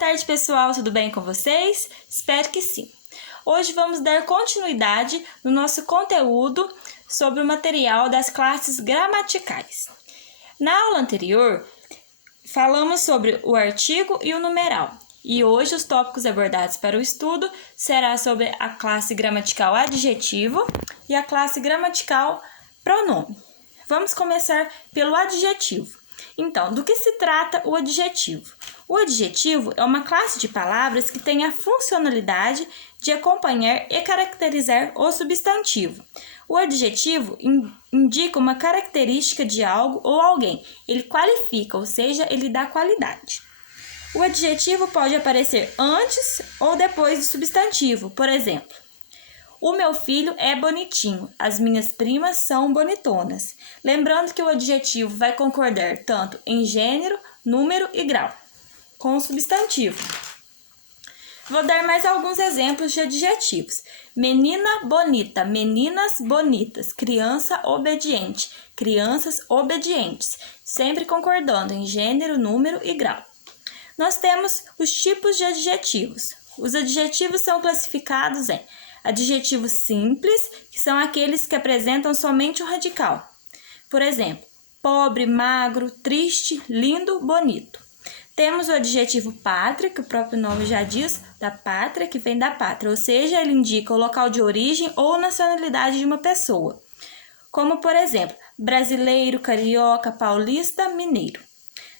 tarde, pessoal, tudo bem com vocês? Espero que sim. Hoje vamos dar continuidade no nosso conteúdo sobre o material das classes gramaticais. Na aula anterior, falamos sobre o artigo e o numeral. E hoje os tópicos abordados para o estudo será sobre a classe gramatical adjetivo e a classe gramatical pronome. Vamos começar pelo adjetivo. Então, do que se trata o adjetivo? O adjetivo é uma classe de palavras que tem a funcionalidade de acompanhar e caracterizar o substantivo. O adjetivo indica uma característica de algo ou alguém. Ele qualifica, ou seja, ele dá qualidade. O adjetivo pode aparecer antes ou depois do substantivo. Por exemplo, o meu filho é bonitinho, as minhas primas são bonitonas. Lembrando que o adjetivo vai concordar tanto em gênero, número e grau com o substantivo. Vou dar mais alguns exemplos de adjetivos. Menina bonita, meninas bonitas, criança obediente, crianças obedientes, sempre concordando em gênero, número e grau. Nós temos os tipos de adjetivos. Os adjetivos são classificados em adjetivos simples, que são aqueles que apresentam somente um radical. Por exemplo, pobre, magro, triste, lindo, bonito. Temos o adjetivo pátria, que o próprio nome já diz, da pátria, que vem da pátria, ou seja, ele indica o local de origem ou nacionalidade de uma pessoa. Como, por exemplo, brasileiro, carioca, paulista, mineiro.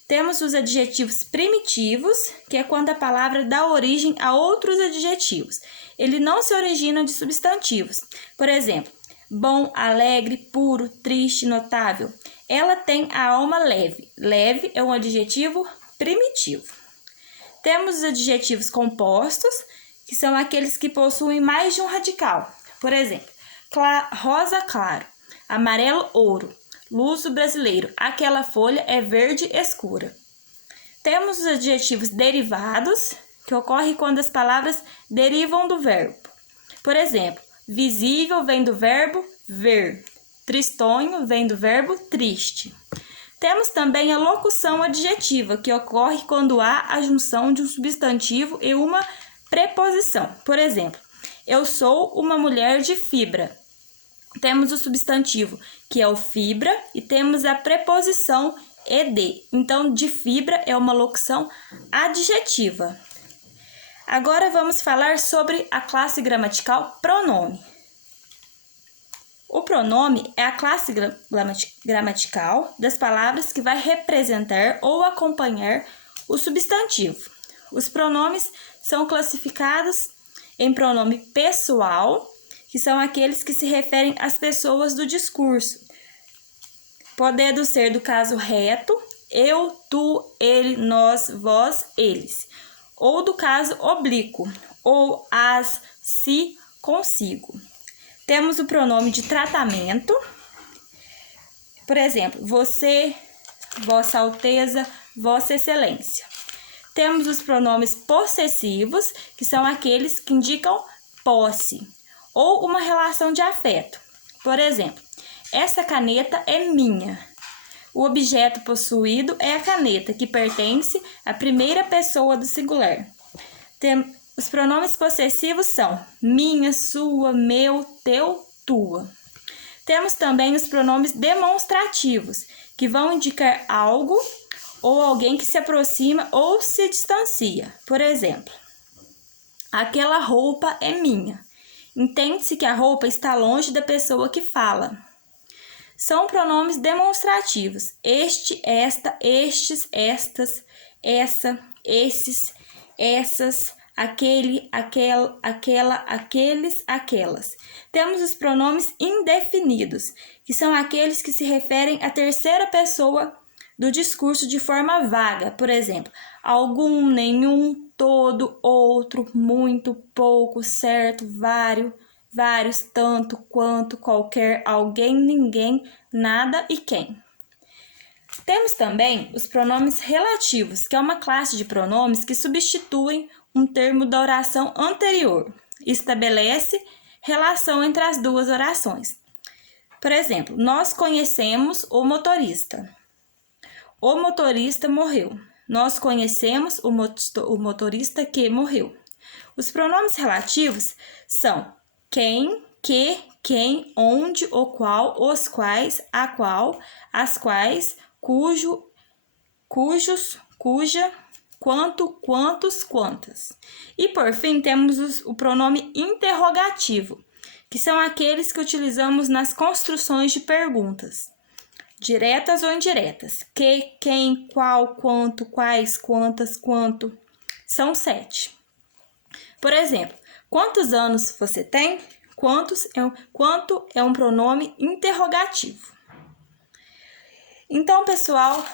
Temos os adjetivos primitivos, que é quando a palavra dá origem a outros adjetivos. Ele não se origina de substantivos. Por exemplo, bom, alegre, puro, triste, notável. Ela tem a alma leve. Leve é um adjetivo primitivo. Temos os adjetivos compostos, que são aqueles que possuem mais de um radical. Por exemplo, rosa claro, amarelo ouro, luso brasileiro, aquela folha é verde escura. Temos os adjetivos derivados, que ocorre quando as palavras derivam do verbo. Por exemplo, visível vem do verbo ver, tristonho vem do verbo triste. Temos também a locução adjetiva, que ocorre quando há a junção de um substantivo e uma preposição. Por exemplo, eu sou uma mulher de fibra. Temos o substantivo, que é o fibra, e temos a preposição ed. Então, de fibra é uma locução adjetiva. Agora vamos falar sobre a classe gramatical pronome. O pronome é a classe gramatical das palavras que vai representar ou acompanhar o substantivo. Os pronomes são classificados em pronome pessoal, que são aqueles que se referem às pessoas do discurso, podendo ser do caso reto, eu, tu, ele, nós, vós, eles, ou do caso oblíquo, ou as, si, consigo. Temos o pronome de tratamento, por exemplo, você, vossa alteza, vossa excelência. Temos os pronomes possessivos, que são aqueles que indicam posse, ou uma relação de afeto. Por exemplo, essa caneta é minha. O objeto possuído é a caneta, que pertence à primeira pessoa do singular. Os pronomes possessivos são minha, sua, meu, teu, tua. Temos também os pronomes demonstrativos, que vão indicar algo ou alguém que se aproxima ou se distancia. Por exemplo, aquela roupa é minha. Entende-se que a roupa está longe da pessoa que fala. São pronomes demonstrativos. Este, esta, estes, estas, essa, esses, essas, aquele, aquela, aqueles, aquelas. Temos os pronomes indefinidos, que são aqueles que se referem à terceira pessoa do discurso de forma vaga. Por exemplo, algum, nenhum, todo, outro, muito, pouco, certo, vários, tanto, quanto, qualquer, alguém, ninguém, nada e quem. Temos também os pronomes relativos, que é uma classe de pronomes que substituem um termo da oração anterior. Estabelece relação entre as duas orações. Por exemplo, nós conhecemos o motorista. O motorista morreu. Nós conhecemos o motorista que morreu. Os pronomes relativos são quem, que, quem, onde, o qual, os quais, a qual, as quais, cujo, cujos, cuja, quanto, quantos, quantas. E por fim, temos o pronome interrogativo, que são aqueles que utilizamos nas construções de perguntas, diretas ou indiretas. Que, quem, qual, quanto, quais, quantas, quanto. São 7. Por exemplo, quantos anos você tem? Quanto é um pronome interrogativo. Então, pessoal,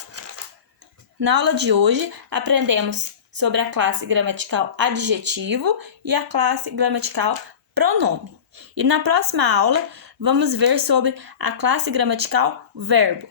na aula de hoje aprendemos sobre a classe gramatical adjetivo e a classe gramatical pronome. E na próxima aula vamos ver sobre a classe gramatical verbo.